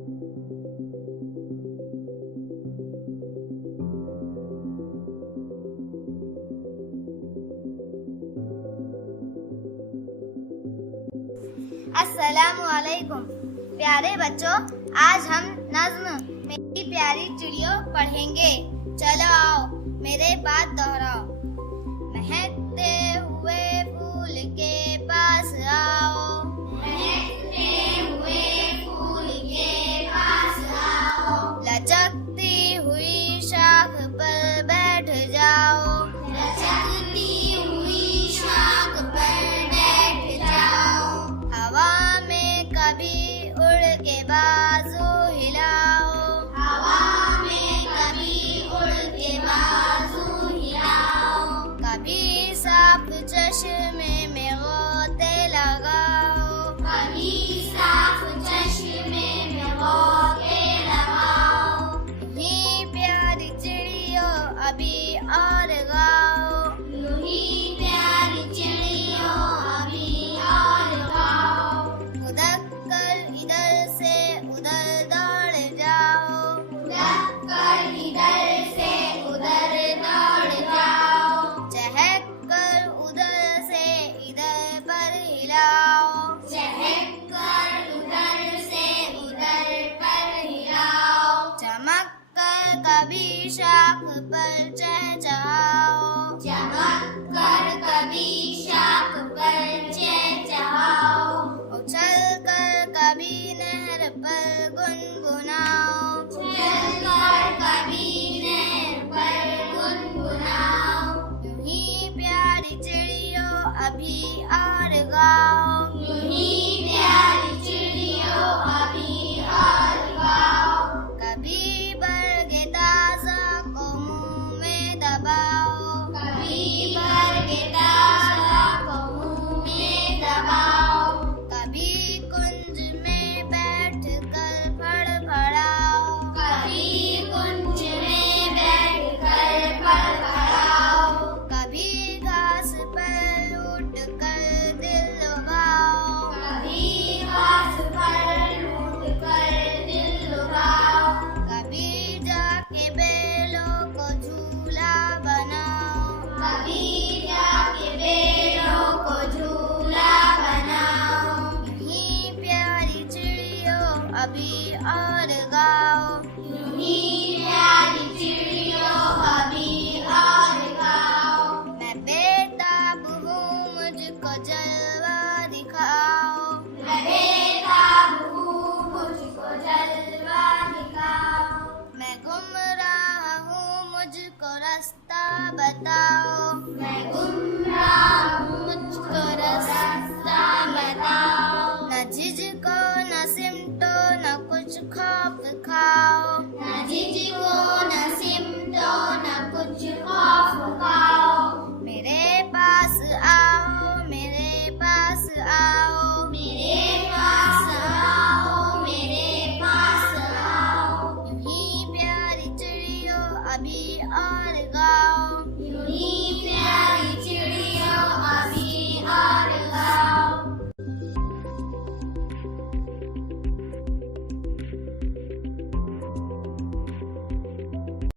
अस्सलामु अलैकुम। प्यारे बच्चों, आज हम नज्म मेरी प्यारी चिड़ियों पढ़ेंगे। चलो आओ मेरे बात दोहराओ। महकते हुए फूल के पास आओ, महकते हुए फूल के पास आओ। लचकती हुई शाख पर बैठ जाओ, लचकती हुई शाख पर बैठ जाओ। हवा में कभी उड़ के बाजू हिलाओ, हवा में कभी उड़ के बाजू हिलाओ। कभी साफ चश्मे में गोते लगाओ, कभी साफ चश्मे में गोते लगाओ। यूं प्यारी चिड़ियों अभी और गाओ, यूं प्यारी चिड़ियों अभी और गाओ। उदक कर इधर से उधर दौड़ जाओ, उदक कर इधर से उधर दौड़ जाओ। चहक कर उधर से इधर पर हिलाओ, चहक कर उधर से उधर पर हिलाओ। चमक कर कभी शाख पर चहचहाओ, चमक कर कभी शाख पर चहचहाओ। उछल कर कभी नहर पर गुनगुनाओ, उछल कर कभी नहर पर गुनगुनाओ। यूं ही प्यारी चिड़ियों अभी और गाओ, यूं ही प्यारी चिड़ियों अभी और गाओ। कभी बरगे ताज़ा को मुंह में दबाओ, कभी बरगे ताज़ा को मुंह में दबाओ। कभी कुंज में बैठ कर फड़फड़ाओ, कभी कुंज में बैठ कर फड़फड़ाओ। कभी घास पर लूट कर दिल लुभाओ, कभी घास पर लूट कर दिल लुभाओ। कभी जाके बेलों को झूला बनाओ, कभी जाके बेलों को झूला बनाओ। यूं ही प्यारी चिड़ियों अभी और गाओ, यूं ही प्यारी चिड़ियों अभी और गाओ। मैं बेताब हूँ मुझको जलवा दिखाओ, मैं बेताब हूँ मुझको जलवा दिखाओ। मैं गुमराह हूँ मुझको रास्ता बताओ, मैं गुमराह हूँ मुझको रास्ता बताओ। न झिझको न सिमटो न कुछ खौफ खाओ, न झिझको न सिमटो न कुछ खौफ खाओ। मेरे पास आओ, मेरे पास आओ।